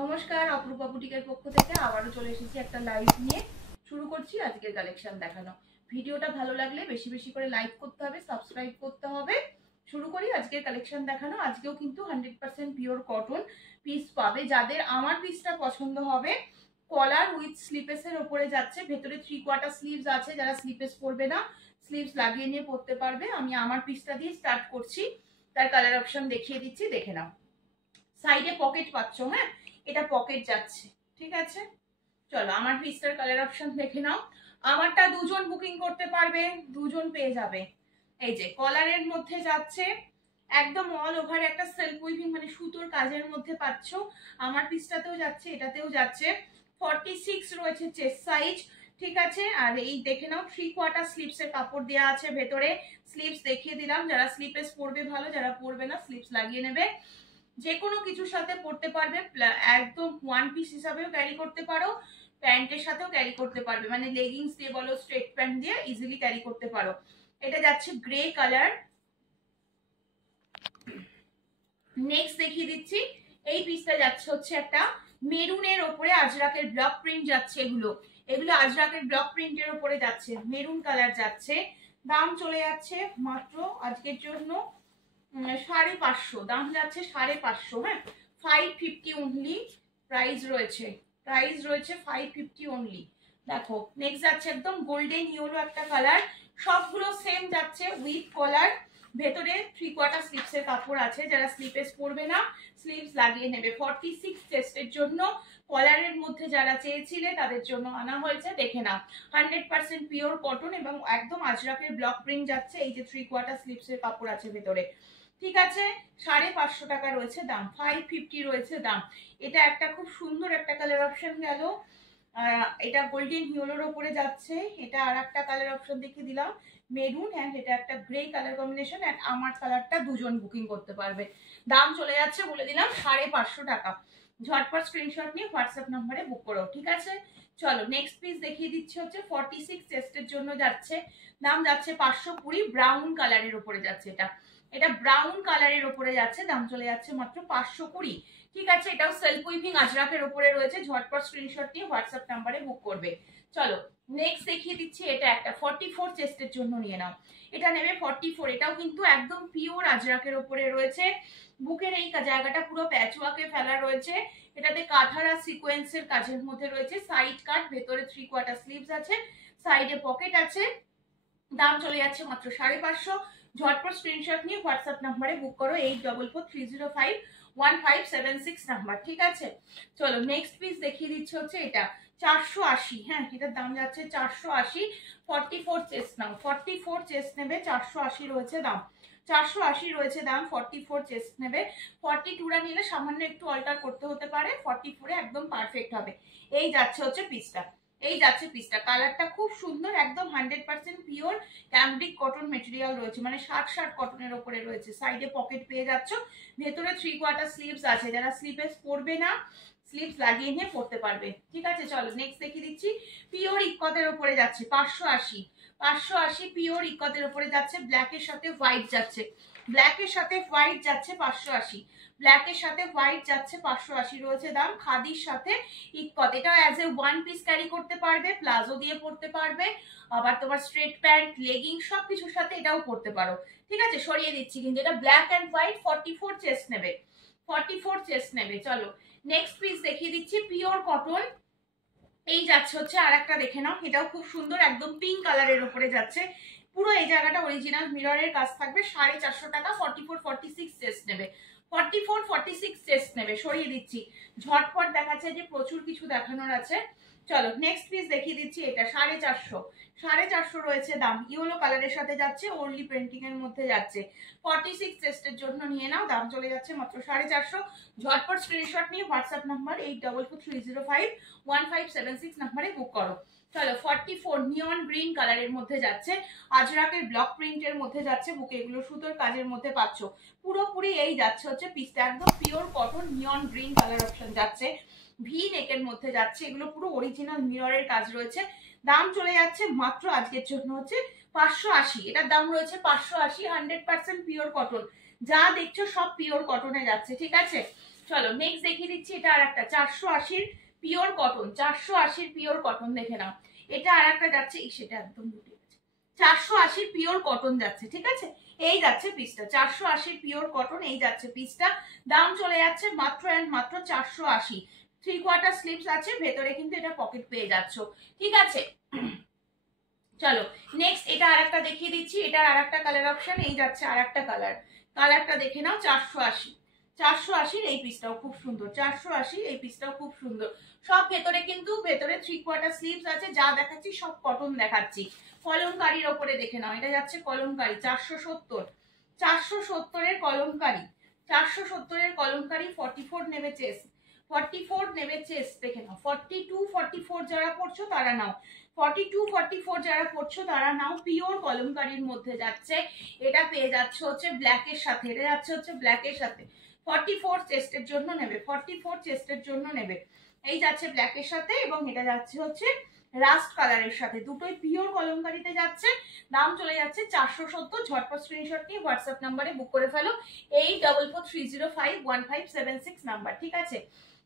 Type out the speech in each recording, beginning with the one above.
নমস্কার, অপরূপা বুটিকের পক্ষ থেকে আবারও চলে এসেছি একটা লাইভ নিয়ে। শুরু করছি আজকের কালেকশন দেখানো। ভিডিওটা ভালো লাগলে বেশি বেশি করে লাইক করতে হবে, সাবস্ক্রাইব করতে হবে। শুরু করি আজকের কালেকশন দেখানো। আজকেও কিন্তু 100% পিওর কটন পিস পাবে। যাদের আমার পিসটা পছন্দ হবে, কলার উইথ স্লিপেসের ওপরে যাচ্ছে, ভেতরে 3/4 স্লিভস আছে। যারা স্লিপেস পরবে না, স্লিভস লাগিয়ে নিয়ে পরতে পারবে। আমি আমার পিসটা দিয়ে স্টার্ট করছি, তার কালার অপশন দেখিয়ে দিচ্ছি, দেখে নাও। সাইডে পকেট পাচ্ছ, হ্যাঁ এটা পকেট যাচ্ছে, ঠিক আছে। চলো আমার পিসটার কালার অপশন দেখে নাও। আমারটা দুজন বুকিং করতে পারবে, দুজন পেয়ে যাবে। এই যে কলারের মধ্যে যাচ্ছে, একদম অল ওভার একটা সেলফ উইভিং মানে সুতোর কাজের মধ্যে পাচ্ছ। আমার পিসটাতেও যাচ্ছে, এটাতেও যাচ্ছে। 46 রয়েছে চেস্ট সাইজ, ঠিক আছে। আর এই দেখে নাও 3/4 স্লিপসের কাপড় দেওয়া আছে ভেতরে। স্লিপস দেখিয়ে দিলাম, যারা স্লিপেস পরবে ভালো, যারা পরবে না স্লিপস লাগিয়ে নেবে। যে কোনো কিছুর সাথে পরতে পারবে, একদম ওয়ান পিস হিসাবেও ক্যারি করতে পারো, প্যান্টের সাথেও ক্যারি করতে পারবে, মানে লেগিংস দিয়ে বলো, স্ট্রেট প্যান্ট দিয়ে ইজিলি ক্যারি করতে পারো। এটা যাচ্ছে গ্রে কালার। নেক্সট দেখিয়ে দিচ্ছি, এই পিসটা যাচ্ছে হচ্ছে একটা মেরুনের ওপরে আজরাকের ব্লক প্রিন্ট যাচ্ছে। এগুলো এগুলো আজরাকের ব্লক প্রিন্টের ওপরে যাচ্ছে, মেরুন কালার যাচ্ছে। দাম চলে যাচ্ছে মাত্র আজকের জন্য 550, দাম যাচ্ছে 550, হ্যাঁ 550 অনলি প্রাইস রয়েছে, 550 অনলি। দেখো নেক্সট যাচ্ছে একদম গোল্ডেন ইয়েলো একটা কালার। সবগুলো সেম যাচ্ছে উইথ কলার, ভেতরে 3/4 স্লিপসের কাপড় আছে। যারা স্লিপেস পরবে না স্লিভস লাগিয়ে নেবে। 46 চেস্টের জন্য কলারের মধ্যে যারা চেয়েছিলে তাদের জন্য আনা হয়েছে, দেখে নাও। 100% পিওর কটন এবং একদম আজরাকের ব্লক প্রিন্ট যাচ্ছে। এই যে 3/4 স্লিপসের কাপড় আছে ভেতরে, ঠিক আছে। 550 টাকা রয়েছে দাম, 550 রয়েছে দাম। এটা একটা খুব সুন্দর একটা কালার অপশন গেল। এটা গোল্ডেন হিওলোর ওপরে যাচ্ছে। এটা আর একটা কালার অপশন দেখিয়ে দিলাম, মেরুন, অ্যান্ড এটা একটা গ্রে কালার কম্বিনেশন। অ্যান্ড আমার কালারটা দুজন বুকিং করতে পারবে। দাম চলে যাচ্ছে বলে দিলাম 550 টাকা। ঝটপট স্ক্রিনশট নিয়ে হোয়াটসঅ্যাপ নাম্বারে বুক করো, ঠিক আছে। চলো নেক্সট পিস দেখিয়ে দিচ্ছি, হচ্ছে 46 চেস্টের জন্য যাচ্ছে। দাম যাচ্ছে 520, ব্রাউন কালারের ওপরে যাচ্ছে। এটা ব্রাউন কালারের ওপরে যাচ্ছে, দাম চলে যাচ্ছে মাত্র 520, ঠিক আছে। এটাও সেলফ উইভিং আজরাকের ওপরে রয়েছে। ঝটপট স্ক্রিনশট নিয়ে হোয়াটসঅ্যাপ নাম্বারে বুক করবে। চলো নেক্সট দেখিয়ে দিচ্ছি, এটা একটা 44 চেস্টের জন্য নিয়ে নাও। এটা নেবে 44, এটাও কিন্তু একদম পিওর আজরাকের ওপরে রয়েছে। বুকের এই জায়গাটা পুরো প্যাচওয়ার্কে ফেলা রয়েছে। এটাতে কাঁথারা সিকোয়েন্সের কাজের মধ্যে রয়েছে। সাইড কাট, ভেতরে 3/4 স্লিভস আছে, সাইডে পকেট আছে। দাম চলে যাচ্ছে মাত্র 550। ঝটপট স্ক্রিনশট নিয়ে হোয়াটসঅ্যাপ নাম্বারে বুক করো, 8443051576 নাম্বার, ঠিক আছে। চলো নেক্সট পিস দেখিয়ে দিচ্ছি, হচ্ছে এটা 480, হ্যাঁ এটার দাম যাচ্ছে 480। 44 চেস্ট নাও, 44 চেস্ট নেবে 480 রয়েছে দাম, 480 রয়েছে দাম। 44 চেস্ট নেবে। 42টা নিলে সামান্য একটু অল্টার করতে হতে পারে, 44-এ একদম পারফেক্ট হবে। এই যাচ্ছে হচ্ছে পিসটা, এই যাচ্ছে পিসটা। কালারটা খুব সুন্দর, একদম 100% পিওর ক্যামব্রিক কটন মেটেরিয়াল রয়েছে, মানে 60 কটনের ওপরে রয়েছে। সাইডে পকেট পেয়ে যাচ্ছ, ভেতরে 3/4 স্লিভস আছে। যারা স্লিভেস পরবে না স্লিভস লাগিয়ে নিয়ে পরতে পারবে, ঠিক আছে। চলো নেক্সট দেখিয়ে দিচ্ছি, পিওর ইকতের ওপরে যাচ্ছে 580, 580 পিওর ইকতের ওপরে যাচ্ছে। ব্ল্যাকের সাথে হোয়াইট যাচ্ছে, ব্ল্যাকের সাথে হোয়াইট যাচ্ছে 580, ব্ল্যাকের সাথে হোয়াইট যাচ্ছে 580 রয়েছে দাম। খাদির সাথে ইকত, এটা as a one piece carry করতে পারবে, প্লাজো দিয়ে পরতে পারবে, আবার তোমার স্ট্রেট প্যান্ট, লেগিং সবকিছুর সাথে এটাও পরতে পারো, ঠিক আছে। সরিয়ে দিচ্ছি কিন্তু এটা ব্ল্যাক অ্যান্ড হোয়াইট। 44 চেস্ট নেবে, 44 চেস্ট নেবে। চলো নেক্সট পিস দেখিয়ে দিচ্ছি, পিওর কটন। এই যাচ্ছে হচ্ছে আর একটা, দেখে নাও। এটাও খুব সুন্দর, একদম পিঙ্ক কালারের উপরে যাচ্ছে। পুরো এই জায়গাটা অরিজিনাল মিররের কাজ থাকবে। 450 টাকা। 44 46 চেস্ট নেবে, 44 46 চেস্ট নেবে। সরিয়ে দিচ্ছি, ঝটপট দেখাচ্ছে যে প্রচুর কিছু দেখানোর আছে। চলো নেক্সট পিস দেখিয়ে দিচ্ছি, এটা 450, 450 রয়েছে দাম। ইয়েলো কালারের সাথে যাচ্ছে, ওনলি প্রিন্টিং এর মধ্যে যাচ্ছে। 46 চেস্টের জন্য নিয়ে নাও, দাম চলে যাচ্ছে মাত্র 450। ঝটপট স্ক্রিনশট নিয়ে হোয়াটসঅ্যাপ নাম্বার 8443051576 নাম্বারে বুক করো। চলো 44 নিয়ন গ্রিন কালারের মধ্যে যাচ্ছে, আজরাকের ব্লক প্রিন্টের মধ্যে যাচ্ছে। বুকে এগুলো সুতোর কাজের মধ্যে পাচ্ছ। পুরোপুরি এই যাচ্ছে হচ্ছে পিসটা, একদম পিওর কটন নিয়ন গ্রিন কালার অপশন যাচ্ছে। ভি নেকের মধ্যে যাচ্ছে, এগুলো পুরো অরিজিনাল মিররের কাজ রয়েছে। দাম চলে যাচ্ছে মাত্র আজকের জন্য হচ্ছে 580, এটার দাম রয়েছে 580। 100% পিওর কটন, যা দেখছো সব পিওর কটনে যাচ্ছে, ঠিক আছে। চলো নেক্সট দেখিয়ে দিচ্ছি, এটা আর একটা 480 পিওর কটন, 480 পিওর কটন দেখে নাও। এটা আর একটা যাচ্ছে, সেটা একদম 480 পিওর কটন যাচ্ছে, ঠিক আছে। এই যাচ্ছে পিসটা 480 পিওর কটন, এই যাচ্ছে পিসটা। দাম চলে যাচ্ছে মাত্র এন্ড মাত্র 480। 3/4 স্লিভস আছে, ভেতরে কিন্তু এটা পকেট পেয়ে যাচ্ছ, ঠিক আছে। চলো নেক্সট এটা আর একটা দেখিয়ে দিচ্ছি, এটা আর একটা কালার অপশন, এই যাচ্ছে আর একটা কালার। কালারটা দেখে নাও, 480। 480 এই পিসটাও খুব সুন্দর, 480 এই পিসটাও খুব সুন্দর। সব ভেতরে কিন্তু ভেতরে 3/4 স্লিভস আছে, যা দেখাচ্ছি সব কটন দেখাচ্ছি। কলমকারীর ওপরে দেখে নাও, এটা যাচ্ছে কলমকারী 470। 470 এর কলমকারী, 470 এর কলমকারী। 44 নেবে চেস্ট, 44 নেবে চেস্ট দেখে নাও। 42 44 যারা পড়ছো তারা নাও, 42 44 যারা পড়ছো তারা নাও। পিওর কলমকারীর মধ্যে যাচ্ছে, এটা পেয়ে যাচ্ছে হচ্ছে ব্ল্যাকের সাথে, এটা যাচ্ছে হচ্ছে ব্ল্যাকের সাথে। 44 চেস্টের জন্য নেবে, 44 চেস্টের জন্য নেবে। এই যাচ্ছে ব্ল্যাকের সাথে এবং এটা যাচ্ছে হচ্ছে রাস্ট কালারের সাথে, দুটোই পিওর কলমকারীতে যাচ্ছে। দাম চলে যাচ্ছে 470। ঝটপট স্ক্রিনশট নিয়ে হোয়াটসঅ্যাপ নাম্বারে বুক করে ফেলো, 8443051576 নাম্বার, ঠিক আছে।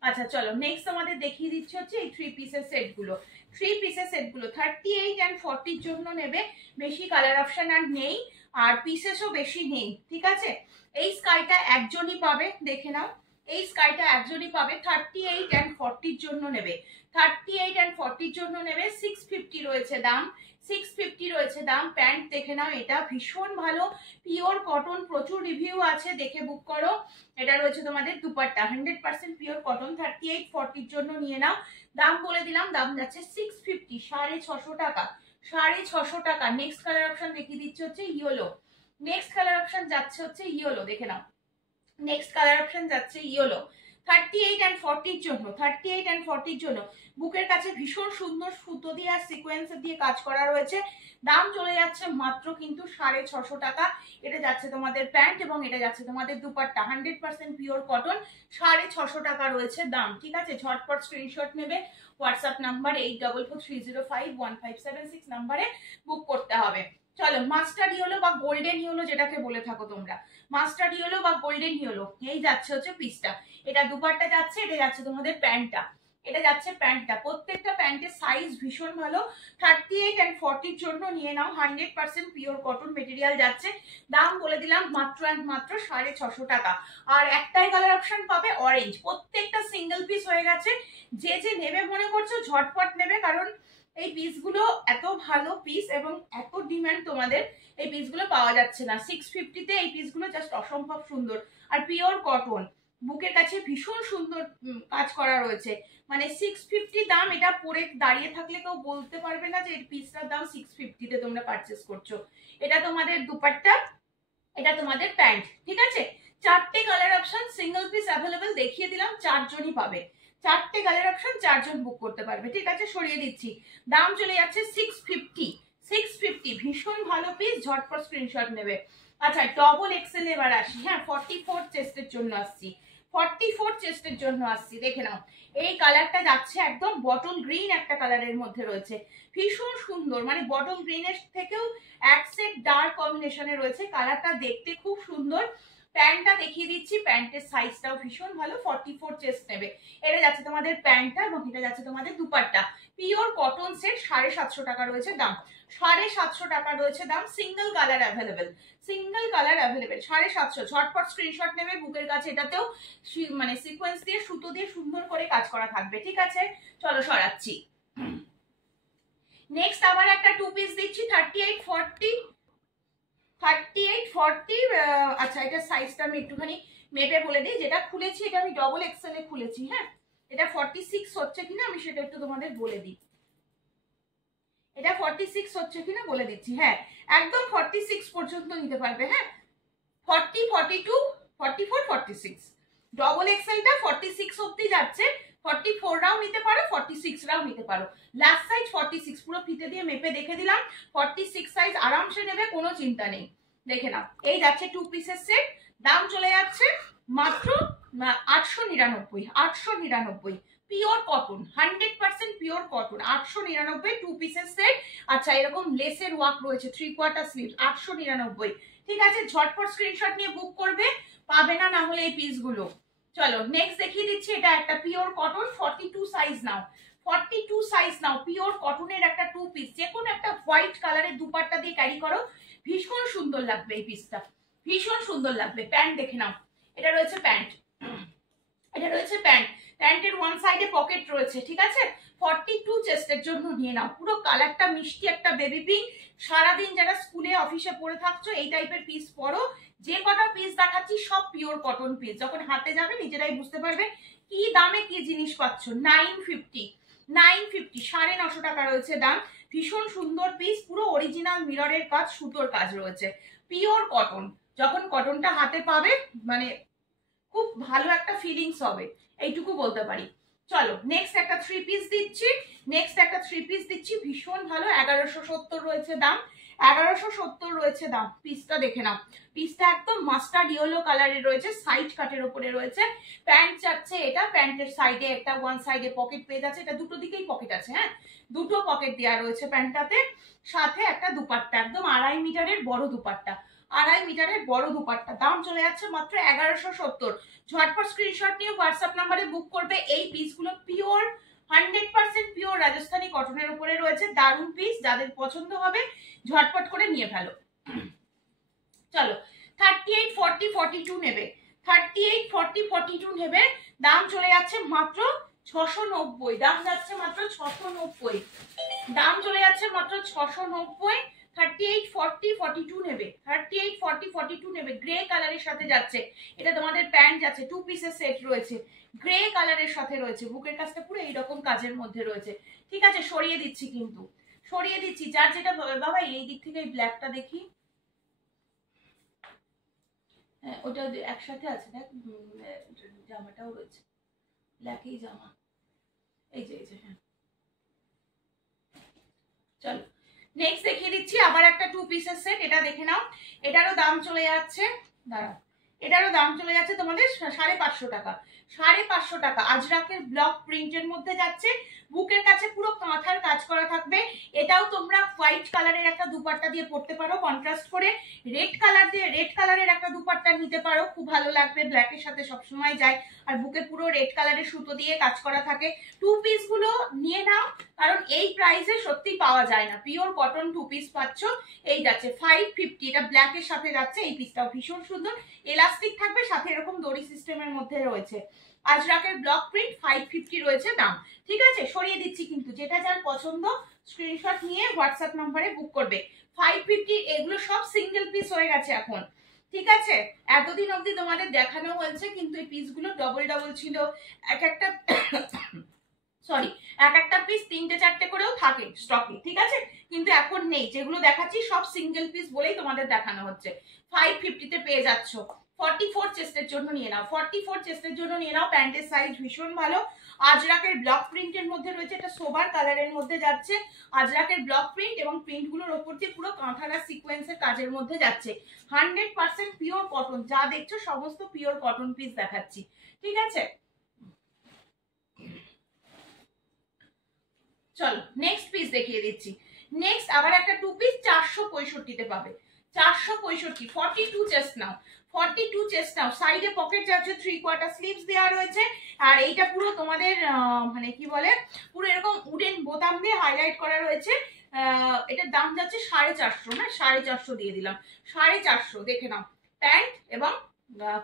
আচ্ছা চলো নেক্সট আমাদের দেখিয়ে দিচ্ছি হচ্ছে এই 3 পিসের সেট গুলো। 3 পিসের সেট গুলো 38 and 40 জন্য নেবে, বেশি কালার অপশন আর নেই, আর পিসেসও বেশি নেই, ঠিক আছে। এই স্কাইটা একজনই পাবে, দেখে নাও, এই স্কাইটা একজনই পাবে। 38 and 40 জন্য নেবে, 38 and 40 জন্য নেবে। 650 রয়েছে দাম, 650 রয়েছে দাম। প্যান্ট দেখে নাও, এটা ভীষণ ভালো পিওর কটন, প্রচুর রিভিউ আছে, দেখে বুক করো। এটা রয়েছে তোমাদের দুপাট্টা, 100% পিওর কটন। 38 40 জন্য নিয়ে নাও। দাম বলে দিলাম, দাম যাচ্ছে 650, 650 টাকা, 650 টাকা। নেক্সট কালার অপশন দেখিয়ে দিচ্ছে হচ্ছে ইয়েলো, নেক্সট কালার অপশন যাচ্ছে হচ্ছে ইয়েলো, দেখে নাও। নেক্সট কালার অপশন যাচ্ছে ইয়েলো। 38 and 40 জন্য, 38 and 40 জন্য। বুকের কাছে ভীষণ সুন্দর সুতো দিয়ে আর সিকোয়েন্স দিয়ে কাজ করা রয়েছে। দাম চলে যাচ্ছে মাত্র কিন্তু 650 টাকা। এটা যাচ্ছে তোমাদের প্যান্ট এবং এটা যাচ্ছে তোমাদের দুপাট্টা, 100% পিওর কটন। 650 টাকা রয়েছে দাম, ঠিক আছে। ঝটপট স্ক্রিনশট নেবে, হোয়াটসঅ্যাপ নাম্বার 8443051576 নাম্বারে বুক করতে হবে। চলো মাস্টার্ড ইয়েলো বা গোল্ডেন ইয়েলো যেটাকে বলে থাকো তোমরা, মাস্টার্ড ইয়েলো বা গোল্ডেন ইয়েলো, এই যাচ্ছে হচ্ছে পিসটা। এটা দুপাট্টা যাচ্ছে, এটা যাচ্ছে তোমাদের প্যান্টটা, এটা যাচ্ছে প্যান্টটা। প্রত্যেকটা প্যান্টের সাইজ ভীষণ ভালো। 38 and 40 জন্য নিয়ে নাও, 100% পিওর কটন মেটেরিয়াল যাচ্ছে। দাম বলে দিলাম মাত্র অ্যান্ড মাত্র 650 টাকা। আর একটাই কালার অপশন পাবে অরেঞ্জ, প্রত্যেকটা সিঙ্গেল পিস হয়ে গেছে। যে যে নেবে মনে করছো ঝটপট নেবে, কারণ এই পিসগুলো এত ভালো পিস এবং এত ডিমান্ড তোমাদের, এই পিসগুলো পাওয়া যাচ্ছে না। 650-তে এই পিসগুলো জাস্ট অসম্ভব সুন্দর আর পিওর কটন। বুকের কাছে ভীষণ সুন্দর কাজ করা রয়েছে, মানে 650 দাম। এটা পরে দাঁড়িয়ে থাকলে কেউ বলতে পারবে না যে এই পিসটার দাম 650-তে তোমরা পারচেস করছো। এটা তোমাদের দুপাট্টা, এটা তোমাদের প্যান্ট, ঠিক আছে। 4টে colour option, single piece available দেখিয়ে দিলাম, 4 জনই পাবে। 4টে কালার অপশন, 4 জন বুক করতে পারবে, ঠিক আছে। সরিয়ে দিচ্ছি, দাম চলে যাচ্ছে 650। 650 ভীষণ ভালো পিস, ঝটপট স্ক্রিনশট নেবে। আচ্ছা ডবল এক্সেল এবার আসি, হ্যাঁ 44 চেস্টের জন্য আসছি, 44 চেস্টের জন্য আসছি। দেখে নাও, এই কালারটা যাচ্ছে একদম বটল গ্রিন একটা কালারের মধ্যে রয়েছে, ভীষণ সুন্দর, মানে বটল গ্রিনের থেকেও অ্যাকসেন্ট ডার্ক কম্বিনেশনে রয়েছে। কালারটা দেখতে খুব সুন্দর। প্যান্টটা দেখিয়ে দিচ্ছি, প্যান্টের সাইজটাও ভীষণ ভালো, 44 চেস্ট নেবে। এটা যাচ্ছে তোমাদের প্যান্টটা এবং এটা যাচ্ছে তোমাদের দুপাট্টা। পিওর কটন সেট, 750 টাকা রয়েছে দাম, 750 টাকা রয়েছে দাম। Single colour available, single colour available, 750। ঝটপট স্ক্রিনশট নেবে। বুকের কাছে এটাতেও মানে সিকোয়েন্স দিয়ে সুতো দিয়ে সুন্দর করে কাজ করা থাকবে, ঠিক আছে। চলো সরাচ্ছি। নেক্সট আবার একটা 2 পিস দিচ্ছি, 38 40। আচ্ছা এটা সাইজটা আমি একটুখানি মেপে বলে দিই, যেটা খুলেছি এটা আমি ডবল এক্সেল এ খুলেছি, হ্যাঁ। এটা 46 হচ্ছে কিনা আমি সেটা একটু তোমাদের বলে দিই, এটা 46 হচ্ছে কিনা বলে দিচ্ছি। হ্যাঁ একদম 46 পর্যন্ত নিতে পারবে, হ্যাঁ 40 42 44 46। ডবল এক্সেলটা 46 অবধি যাচ্ছে, 44 রাও নিতে পারো, 46 রাও নিতে পারো। লাস্ট সাইজ 46, পুরো ফিতে দিয়ে মেপে দেখে দিলাম। 46 সাইজ আরামসে নেবে, কোনো চিন্তা নেই। দেখে নাও, এই যাচ্ছে 2 পিসের সেট। দাম চলে যাচ্ছে মাত্র 899, 899 পিওর কটন, 100% পিওর কটন, 899 2 পিসের সেট। আচ্ছা এরকম লেসের ওয়ার্ক রয়েছে, 3/4 স্লিভস, 899, ঠিক আছে। ঝটপট স্ক্রিনশট নিয়ে বুক করবে, পাবে না না হলে এই পিসগুলো। চলো নেক্সট দেখিয়ে দিচ্ছি, এটা একটা পিওর কটন 42 সাইজ নাও, 42 সাইজ নাও, পিওর কটনের একটা 2 পিস, যে কোনো একটা হোয়াইট কালারের দুপাট্টা দিয়ে ক্যারি করো, ভীষণ সুন্দর লাগবে এই পিসটা, ভীষণ সুন্দর লাগবে। প্যান্ট দেখে নাও, এটা রয়েছে প্যান্ট, এটা রয়েছে প্যান্ট, প্যান্টের ওয়ান সাইডে পকেট রয়েছে, ঠিক আছে। 42 চেস্টের জন্য নিয়ে নাও, পুরো কালারটা মিষ্টি একটা বেবি পিঙ্ক। সারাদিন যারা স্কুলে অফিসে পরে থাকছো এই টাইপের পিস পরো, যে কটা পিস দেখাচ্ছি সব পিওর কটন পিস, যখন হাতে যাবে নিজেরাই বুঝতে পারবে কি দামে কি জিনিস পাচ্ছ। 950, 950, 950 টাকা রয়েছে দাম। ভীষণ সুন্দর পিস, পুরো অরিজিনাল মিররের কাজ, সুতোর কাজ রয়েছে, পিওর কটন। যখন কটনটা হাতে পাবে মানে খুব ভালো একটা ফিলিংস হবে, এইটুকু বলতে পারি। চলো নেক্সট একটা 3 পিস দিচ্ছি, নেক্সট একটা 3 পিস দিচ্ছি, ভীষণ ভালো, 1170 রয়েছে দাম, 1170 রয়েছে দাম। পিসটা দেখে নাও, পিসটা একদম মাস্টার্ড ইয়েলো কালারের রয়েছে, সাইড কাটের উপরে রয়েছে। প্যান্ট যাচ্ছে এটা, প্যান্টের সাইডে একটা ওয়ান সাইডে পকেট পেয়ে যাচ্ছে, এটা দুটো দিকেই পকেট আছে, হ্যাঁ দুটো পকেট দেওয়া রয়েছে প্যান্টটাতে। সাথে একটা দুপাট্টা, একদম 2.5 মিটারের বড় দুপাট্টা, 2.5 মিটারের বড় দুপাট্টা। দাম চলে যাচ্ছে মাত্র 1170। ঝটপট স্ক্রিনশট নিয়ে হোয়াটসঅ্যাপ নাম্বারে বুক করবে। এই পিসগুলো পিওর 100% পিওর রাজস্থানী কটনের উপরে রয়েছে, দারুণ পিস, যাদের পছন্দ হবে ঝটপট করে নিয়ে ফেলো। চলো 38, 40, 42 নেবে, 38, 40, 42 নেবে, দাম চলে যাচ্ছে মাত্র 690, দাম যাচ্ছে মাত্র 690, দাম চলে যাচ্ছে মাত্র 690। 38, 40, 42 নেবে, 38, 40, 42 নেবে, গ্রে কালারের সাথে যাচ্ছে, এটা তোমাদের প্যান্ট যাচ্ছে, 2 পিসের সেট রয়েছে, গ্রে কালারের সাথে রয়েছে, বুকের কাজটা পুরো এইরকম কাজের মধ্যে রয়েছে, ঠিক আছে। সরিয়ে দিচ্ছি কিন্তু, সরিয়ে দিচ্ছি, যার যেটা বাবা এই দিক থেকে এই ব্ল্যাকটা দেখি, হ্যাঁ ওটা একসাথে আছে, দেখ জামাটাও রয়েছে, ব্ল্যাকই জামা, এই যে হ্যাঁ। চলো নেক্সট দেখিয়ে দিচ্ছি আবার একটা 2 পিসের সেট, এটা দেখে নাও, এটারও দাম চলে যাচ্ছে, দাঁড়াও, এটারও দাম চলে যাচ্ছে তোমাদের 550 টাকা, 550 টাকা। আজরাকের ব্লক প্রিন্টের মধ্যে যাচ্ছে, বুকের কাছে পুরো কাঁথার কাজ করা থাকবে। এটাও তোমরা হোয়াইট কালারের একটা দুপাট্টা দিয়ে পরতে পারো কন্ট্রাস্ট করে, রেড কালার দিয়ে রেড কালারের একটা দুপাট্টা নিতে পারো, খুব ভালো লাগবে, ব্ল্যাকের সাথে সবসময় যায়। আর বুকে পুরো রেড কালারের সুতো দিয়ে কাজ করা থাকে। 2 পিস গুলো নিয়ে নাও, কারণ এই প্রাইসে সত্যি পাওয়া যায় না, পিওর কটন 2 পিস পাচ্ছ। এই যাচ্ছে 550, এটা ব্ল্যাকের সাথে যাচ্ছে, এই পিসটাও ভীষণ সুন্দর, এলাস্টিক থাকবে, সাথে এরকম দড়ি সিস্টেমের মধ্যে রয়েছে। আজরাকের ব্লক প্রিন্ট, 550 রয়েছে দাম, ঠিক আছে। সরিয়ে দিচ্ছি কিন্তু, যেটা যার পছন্দ স্ক্রিনশট নিয়ে হোয়াটসঅ্যাপ নম্বরে বুক করবে। 550, এগুলো সব সিঙ্গেল পিস হয়ে গেছে এখন, ঠিক আছে। এতদিন অবধি তোমাদের দেখানো হয়েছে, কিন্তু এই পিসগুলো ডবল ডবল ছিল, এক একটা সরি এক একটা পিস 3-4টে করেও থাকে স্টকে, ঠিক আছে, কিন্তু এখন নেই, যেগুলো দেখাচ্ছি সব সিঙ্গেল পিস বলেই তোমাদের দেখানো হচ্ছে। 550 পেয়ে যাচ্ছ। 44 চেস্টের জন্য নিয়ে নাও, 44 চেস্টের জন্য নিয়ে নাও, প্যান্টের সাইজ ভীষণ ভালো, আজরাকের ব্লক প্রিন্টের মধ্যে রয়েছে, এটা সোবার কালারের মধ্যে যাচ্ছে, আজরাকের ব্লক প্রিন্ট, এবং প্রিন্টগুলোর ওপর দিয়ে পুরো কাঁথারা সিকোয়েন্সের কাজের মধ্যে যাচ্ছে। 100% পিওর কটন, যা দেখছো সমস্ত পিওর কটন পিস দেখাচ্ছি, ঠিক আছে। চলো নেক্সট পিস দেখিয়ে দিচ্ছি, নেক্সট আবার একটা 2 পিস 465 পাবে, 465, 42 চেস্ট নাও, 42 চেস্ট নাও, সাইডে পকেট যাচ্ছে, 3/4 স্লিভস দেওয়া রয়েছে। আর এইটা পুরো তোমাদের মানে কি বলে, পুরো এরকম উডেন বোতাম দিয়ে হাইলাইট করা রয়েছে। এটার দাম যাচ্ছে 450, না 450 দিয়ে দিলাম, 450, দেখে নাও, প্যান্ট এবং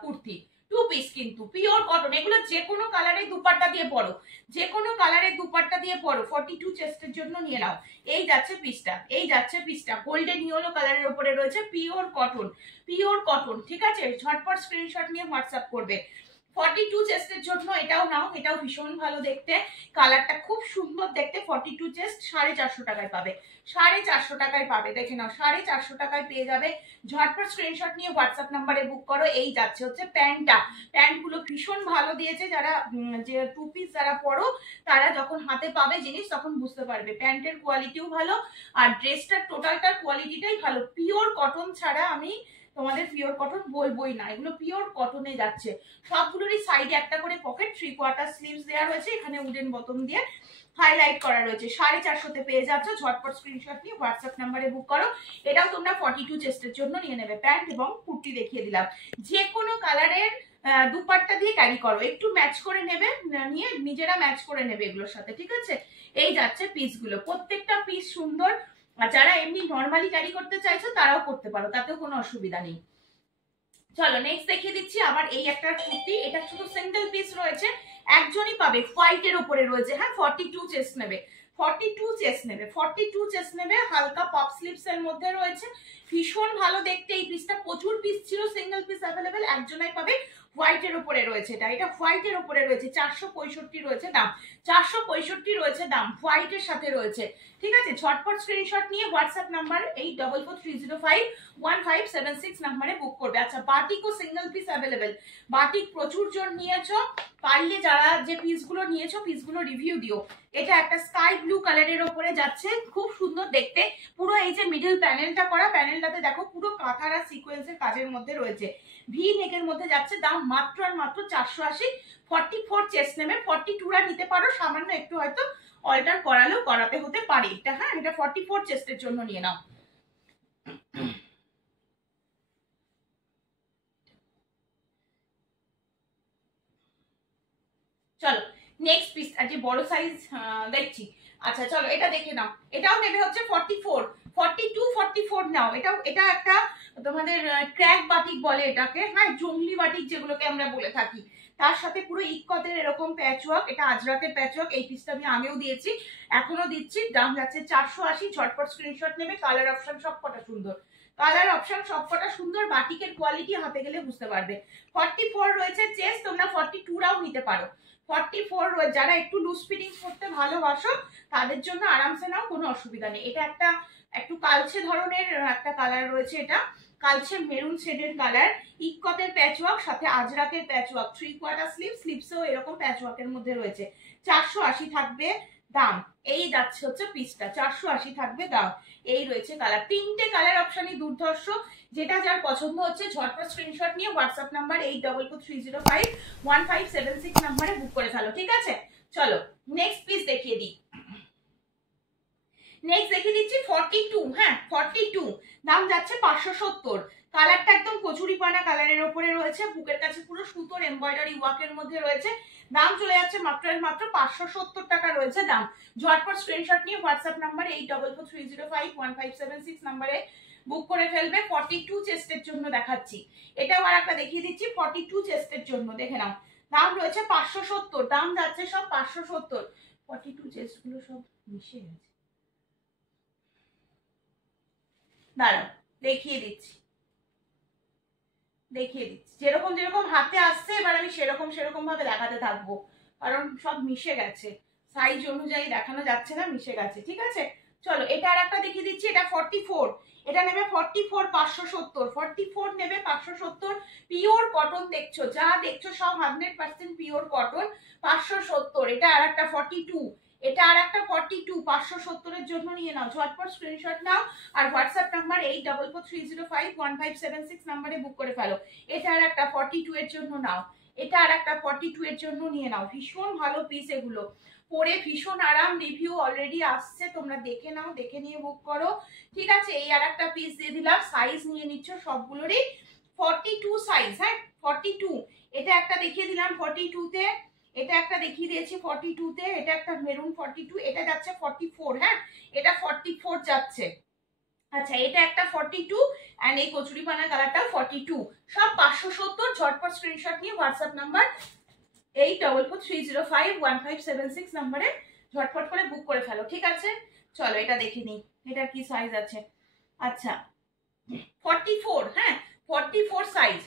কুর্তি, 2 পিস কিন্তু পিওর কটন, এগুলো যে কোনো কালারের দুপাট্টা দিয়ে পরো, যে কোনো কালারের দুপাট্টা দিয়ে পরো। 42 চেস্টের জন্য নিয়ে নাও, এই যাচ্ছে পিসটা, এই যাচ্ছে পিসটা, গোল্ডেন ইয়েলো কালারের উপরে রয়েছে, পিওর কটন, পিওর কটন, ঠিক আছে। ঝটপট স্ক্রিনশট নিয়ে হোয়াটসঅ্যাপ করবে। 42 চেস্টের জন্য এটাও নাও, এটাও ভীষণ ভালো দেখতে, কালারটা খুব সুন্দর দেখতে। 42 চেস্ট 450 টাকায় পাবে, 450 টাকায় পাবে, দেখে নাও, 450 টাকায় পেয়ে যাবে। ঝটপট স্ক্রিনশট নিয়ে হোয়াটসঅ্যাপ নাম্বারে বুক করো। এই যাচ্ছে হচ্ছে প্যান্টটা, প্যান্টগুলো ভীষণ ভালো দিয়েছে, যারা যে 2 পিস যারা পরো তারা যখন হাতে পাবে জিনিস তখন বুঝতে পারবে, প্যান্টের কোয়ালিটিও ভালো, আর ড্রেসটার টোটালটার কোয়ালিটিটাই ভালো। পিওর কটন ছাড়া আমি তোমাদের পিওর কটন বলবোই না, এগুলো পিওর কটনে যাচ্ছে। সবগুলোরই সাইডে একটা করে পকেট, 3/4 স্লিভস দেওয়া রয়েছে, এখানে উডেন বটম দিয়ে হাইলাইট করা রয়েছে। 450 পেয়ে যাচ্ছ। ঝটপট স্ক্রিনশট নিয়ে হোয়াটসঅ্যাপ নাম্বারে বুক করো। এটাও তোমরা 42 চেস্টের জন্য নিয়ে নেবে। প্যান্ট এবং কুর্তি দেখিয়ে দিলাম, যে কোনো কালারের দুপাট্টা দিয়ে ক্যারি করো, একটু ম্যাচ করে নেবে, নিয়ে নিজেরা ম্যাচ করে নেবে এগুলোর সাথে, ঠিক আছে। এই যাচ্ছে পিসগুলো, প্রত্যেকটা পিস সুন্দর। আর যারা এমনি নর্মালি ক্যারি করতে চাইছো তারাও করতে পারো, তাতেও কোনো অসুবিধা নেই। চলো নেক্সট দেখিয়ে দিচ্ছি আবার এই একটা কুর্তি, এটা শুধু সিঙ্গেল পিস রয়েছে, একজনই পাবে, হোয়াইটের উপরে রয়েছে। হ্যাঁ 42 চেস্ট নেবে, 42 চেস্ট নেবে, 42 চেস্ট নেবে, হালকা পপ স্লিভস এর মধ্যে রয়েছে, ভীষণ ভালো দেখতে এই পিসটা। প্রচুর পিস ছিল, সিঙ্গেল পিস অ্যাভেলেবেল, একজনাই পাবে। হোয়াইটের উপরে রয়েছে, এটা হোয়াইটের উপরে রয়েছে, 465 রয়েছে দাম, 465 রয়েছে দাম, হোয়াইটের সাথে রয়েছে, ঠিক আছে। ঝটপট স্ক্রিনশট নিয়ে হোয়াটসঅ্যাপ নাম্বার 8443051576 নাম্বারে বুক করবে। আচ্ছা বাটিকও সিঙ্গেল পিস অ্যাভেলেবেল, বাটিক প্রচুর জন নিয়েছো, পারলে যারা যে পিসগুলো নিয়েছো পিসগুলো রিভিউ দিও। এটা একটা স্কাই ব্লু কালারের ওপরে যাচ্ছে, খুব সুন্দর দেখতে, পুরো এই যে মিডল প্যানেলটা করা, প্যানেলটাতে দেখো পুরো কাঁথার আর সিকোয়েন্সের কাজের মধ্যে রয়েছে, ভি নেকের মধ্যে যাচ্ছে, দাম মাত্র আর মাত্র 480। 44 চেস্ট নেবে, 42রা নিতে পারো, সামান্য একটু হয়তো অল্টার করালেও করাতে হতে পারে এটা। হ্যাঁ এটা 44 চেস্টের জন্য নিয়ে নাও। চলো নেক্সট পিস, আজকে বড় সাইজ দেখছি। আচ্ছা চলো এটা দেখে নাও, এটাও নেবে হচ্ছে 44, 42, 44 নাও। এটা একটা তোমাদের ক্র্যাক বাটিক বলে এটাকে, হ্যাঁ জংলি বাটিক যেগুলোকে আমরা বলে থাকি, তার সাথে পুরো ইক্কতের এরকম প্যাচওয়ার্ক, এটা আজরাকের প্যাচওয়ার্ক। এই পিসটা আমিও দিয়েছি, এখনো দিচ্ছি, দাম যাচ্ছে 480। ঝটপট স্ক্রিনশট নেবে, কালার অপশন সবকটা সুন্দর, কালার অপশন সবকটা সুন্দর, বাটিকের কোয়ালিটি হাতে গেলে বুঝতে পারবে। 44 রয়েছে চেস্ট, তোমরা 42রাও নিতে পারো। 44 যারা একটু লুজ ফিটিং করতে ভালোবাসো তাদের জন্য আরামসে নাও, কোনো অসুবিধা নেই। এটা একটা একটু কালচে ধরনের একটা কালার রয়েছে, এটা কালচে মেরুন শেডের কালার, ইক্কতের প্যাচওয়ার্ক, সাথে আজরাকের প্যাচওয়ার্ক, 3/4 স্লিভ, স্লিভসও এরকম প্যাচওয়ার্কের মধ্যে রয়েছে। 480 থাকবে দাম, এই যাচ্ছে হচ্ছে পিসটা, 480 থাকবে দাম। এই রয়েছে কালার, তিনটে কালার অপশনই দুর্ধর্ষ, যেটা যার পছন্দ হচ্ছে ঝটপট স্ক্রিনশট নিয়ে হোয়াটসঅ্যাপ নাম্বার 8443051576 নাম্বারে বুক করে ফেলো, ঠিক আছে। চলো নেক্সট পিস দেখিয়ে দিই, নেক্সট দেখিয়ে দিচ্ছি 42। হ্যাঁ 42 দাম যাচ্ছে 570, কালারটা একদম কচুরিপানা কালারের ওপরে রয়েছে, বুকের কাছে পুরো সুতোর এমব্রয়ডারি ওয়ার্কের মধ্যে রয়েছে, দাম চলে যাচ্ছে মাত্র আর মাত্র 570 টাকা রয়েছে দাম। ঝটপট স্ক্রিনশট নিয়ে হোয়াটসঅ্যাপ নাম্বার 8443051576 নাম্বারে বুক করে ফেলবে। 42 চেস্টের জন্য দেখাচ্ছি, এটাও আর একটা দেখিয়ে দিচ্ছি 42 চেস্টের জন্য, দেখে নাও, দাম রয়েছে 570, দাম যাচ্ছে সব 570। 42 চেস্ট গুলো সব মিশে গেছে, দাঁড়াও দেখিয়ে দিচ্ছি, যেরকম যেরকম হাতে আসছে এবার আমি সেরকম সেরকম ভাবে দেখাতে থাকবো, কারণ সব মিশে গেছে, সাইজ অনুযায়ী দেখানো যাচ্ছে না, মিশে গেছে, ঠিক আছে। চলো এটা আর একটা দেখিয়ে দিচ্ছি, এটা 44, এটা নেবে 44 570, 44 নেবে 570, পিওর কটন দেখছো, যা দেখছো সব 100% পিওর কটন, 570। এটা আর একটা 42, এটা আর একটা 42, 570 এর জন্য নিয়ে নাও, ঝটপট স্ক্রিনশট নাও আর হোয়াটসঅ্যাপ নাম্বার 8443051576 নাম্বারে বুক করে ফেলো। এটা আর একটা 42 এর জন্য নাও, এটা আর একটা 42 এর জন্য নিয়ে নাও, ভীষণ ভালো পিস এগুলো, পরে ভীষণ আরাম, রিভিউ অলরেডি আসছে, তোমরা দেখে নাও, দেখে নিয়ে বুক করো, ঠিক আছে। এই আর একটা পিস দিয়ে দিলাম, সাইজ নিয়ে নিচ্ছ সবগুলোরই 42 সাইজ, হ্যাঁ 42। এটা একটা দেখিয়ে দিলাম 42 তে, এটা একটা দেখিয়ে দিয়েছি 42 তে, এটা একটা মেরুন 42, এটা যাচ্ছে 44, হ্যাঁ এটা 44 যাচ্ছে। আচ্ছা এটা একটা 42 এন্ড এই কচুরিপানা কালারটাও 42, সব 570। ঝটপট স্ক্রিনশট নিয়ে হোয়াটসঅ্যাপ নাম্বার 8443051576 নাম্বারে ঝটপট করে বুক করে ফেলো, ঠিক আছে। চলো এটা দেখে নিই, এটা কি সাইজ আছে। আচ্ছা 44, হ্যাঁ 44 সাইজ,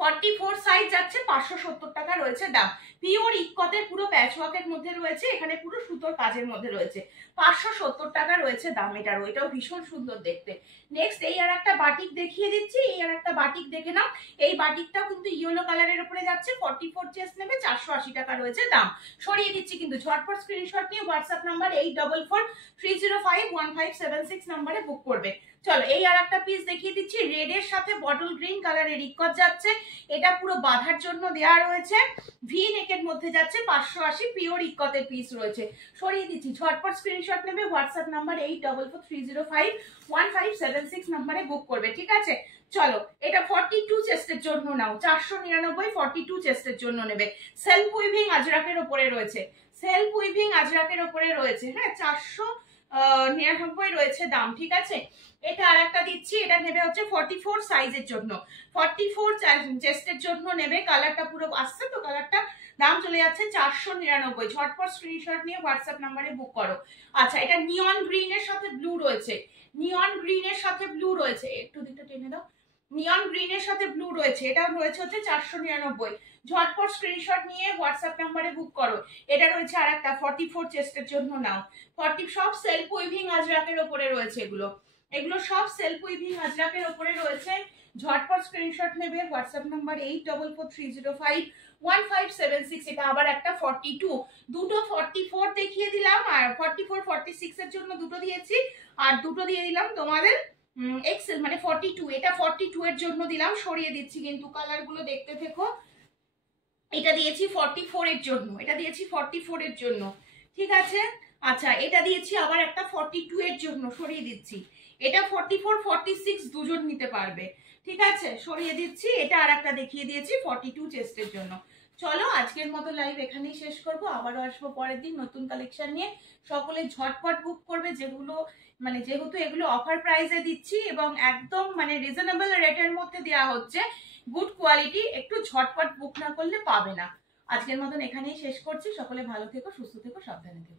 44 সাইজ যাচ্ছে 570 টাকা রয়েছে দাম, পিওর ইক্কতের পুরো প্যাচওয়ার্কের মধ্যে রয়েছে, এখানে পুরো সুতোর কাজের মধ্যে রয়েছে, 570 টাকা রয়েছে দাম এটারও, এটাও ভীষণ সুন্দর দেখতে। নেক্সট এই আর একটা বাটিক দেখিয়ে দিচ্ছি, এই আর একটা বাটিক দেখে নাও, এই বাটিকটাও কিন্তু ইয়েলো কালারের উপরে যাচ্ছে, 44 চেস্ট নেবে, 480 টাকা রয়েছে দাম, সরিয়ে দিচ্ছি কিন্তু, ঝটপট স্ক্রিনশট নিয়ে হোয়াটসঅ্যাপ নাম্বার 8443051576 নাম্বারে বুক করবে। চলো এই আর একটা পিস দেখিয়ে দিচ্ছি, রেড এর সাথে বটল গ্রিন কালারের ইক্কত যাচ্ছে, এটা পুরো বাঁধার জন্য দেওয়া রয়েছে, ভি নেকের মধ্যে যাচ্ছে, 580 পিওর ইক্কতের পিস রয়েছে, সরিয়ে দিচ্ছি, ঝটপট স্ক্রিনশট নেবে, হোয়াটসঅ্যাপ নাম্বার 8443051576 নাম্বারে বুক করবে, ঠিক আছে। চলো এটা 42 চেস্টের জন্য নাও, 499 42 চেস্টের জন্য নেবে। সেলফ উইভিং আজরাকের ওপরে রয়েছে, সেলফ উইভিং আজরাকের ওপরে রয়েছে, হ্যাঁ 499 রয়েছে দাম, ঠিক আছে। এটা আর একটা দিচ্ছি, এটা নেবে হচ্ছে 44 সাইজের জন্য, 44 চেস্টের জন্য নেবে। কালারটা পুরো আসছে তো, কালারটা দাম চলে যাচ্ছে 499। ঝটপট স্ক্রিনশট নিয়ে হোয়াটসঅ্যাপ নাম্বারে বুক করো। আচ্ছা এটা নিয়ন গ্রিনের সাথে ব্লু রয়েছে, নিয়ন গ্রিনের সাথে ব্লু রয়েছে, একটু দিকটা টেনে দাও, নিয়ন গ্রিনের সাথে ব্লু রয়েছে, এটা রয়েছে হচ্ছে 499। ঝটপট স্ক্রিনশট নিয়ে হোয়াটসঅ্যাপ নাম্বারে বুক করো। এটা রয়েছে আর একটা 44 চেস্টের জন্য নাও। 40 সব সেলফ উইভিং আজরাকের ওপরে রয়েছে, এগুলো এগুলো সব সেলফ উইভিং আজরাকের ওপরে রয়েছে। ঝটপট স্ক্রিনশট নেবে, হোয়াটসঅ্যাপ নাম্বার 8443051576। এটা আবার একটা 42, দুটো 44 দেখিয়ে দিলাম, আর 44 46 এর জন্য দুটো দিয়েছি, আর দুটো দিয়ে দিলাম তোমাদের এক্সেল মানে 42, এটা 42 এর জন্য দিলাম, সরিয়ে দিচ্ছি কিন্তু কালার গুলো দেখতে থেকো। এটা দিয়েছি 44 এর জন্য, এটা দিয়েছি 44 এর জন্য, ঠিক আছে। আচ্ছা এটা দিয়েছি আবার একটা 42 এর জন্য, সরিয়ে দিচ্ছি। এটা 44 46 দুজন নিতে পারবে, ঠিক আছে, সরিয়ে দিচ্ছি। এটা আর একটা দেখিয়ে দিয়েছি 42 চেস্টের জন্য। চলো আজকের মতো লাইভ এখানেই শেষ করব, আবারও আসবো পরের দিন নতুন কালেকশন নিয়ে। সকলে ঝটপট বুক করবে, যেগুলো মানে যেহেতু এগুলো অফার প্রাইসে দিচ্ছি এবং একদম মানে রিজনেবল রেটের মধ্যে দেওয়া হচ্ছে, গুড কোয়ালিটি, একটু ঝটপট বুক না করলে পাবে না। আজকের মতন এখানেই শেষ করছি, সকলে ভালো থেকো, সুস্থ থেকো, সাবধানে থেকো।